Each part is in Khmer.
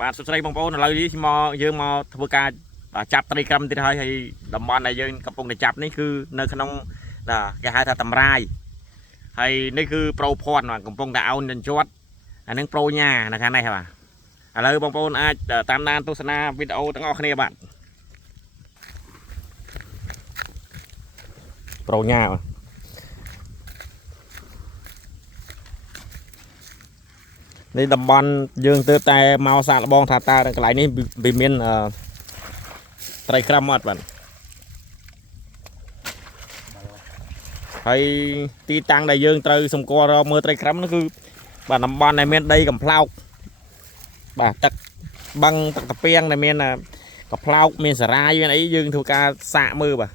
បាទសុស្ដីបងប្អូនឥឡូវនេះមកយើងមកធ្វើការចាប់ត្រីក្រាំទៀតហើយតំបន់ដែលយើងកំពុងតែចាប់នេះគឺនៅក្នុងគេហៅថាតម្រាយហើយនេះគឺប្រូភ័ណ្ឌកំពុងតែអោនជន់អានឹងប្រូញ៉ានៅខាងនេះបាទឥឡូវបងប្អូនអាចតាមដានទស្សនាវីដេអូទាំងអស់គ្នាបាទប្រូញ៉ានេះតំបន់យើងទើបតែមកសាកល្បងថាតើកន្លែងនេះវាមានត្រីក្រាំអត់បាទហើយទីតាំងដែលយើងត្រូវសម្គាល់រកមើលត្រីក្រាំនោះគឺបាទតំបន់ដែលមានដីកំប្លោកបាទទឹកបឹងទឹកតាពាំងដែលមានកំប្លោកមានសារាយមានអីយើងធ្វើការសាកមើលបាទ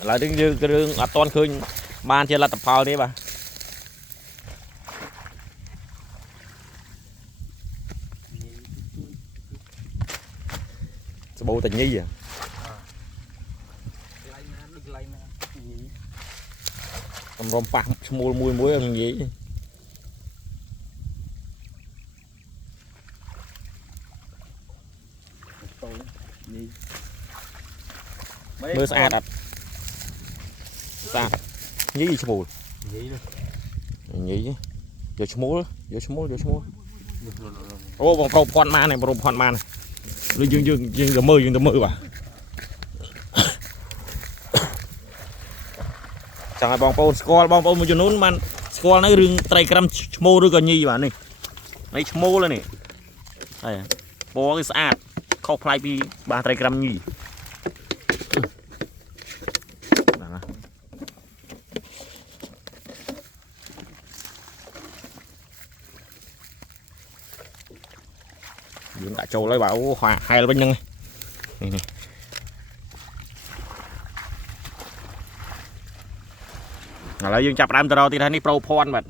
ឥឡូវនេះយើងគ្រឿងអត់ទាន់ឃើញបានជាលទ្ធផលទេបាទស្បូតញីតម្រុំប៉ះឈ្មោលមួយនិយាយមើលស្អាតអត់ស្អាតញីឈ្មោលញីយកឈ្មោលអូបងប្រុសផាន់បានហើយប្រុសផាន់បានឬយើងទៅមើលបាទចង់ឲ្យបងប្អូនស្គាល់បងប្អូនមួយចំនួនបានស្គាល់នៅរឿងត្រីក្រាំឈ្មោលឬក៏ញីបាទនេះឈ្មោលនេះហើយពណ៌គឺស្អាតខុសប្លែកពីបាទត្រីក្រាំញីយើងដាក់ចូលហើយបាទអូហែលវិញហ្នឹងនេះឥឡូវយើងចាប់ផ្ដើមទៅរកទៀតហើយនេះប្រូភ័ណ្ឌបាទ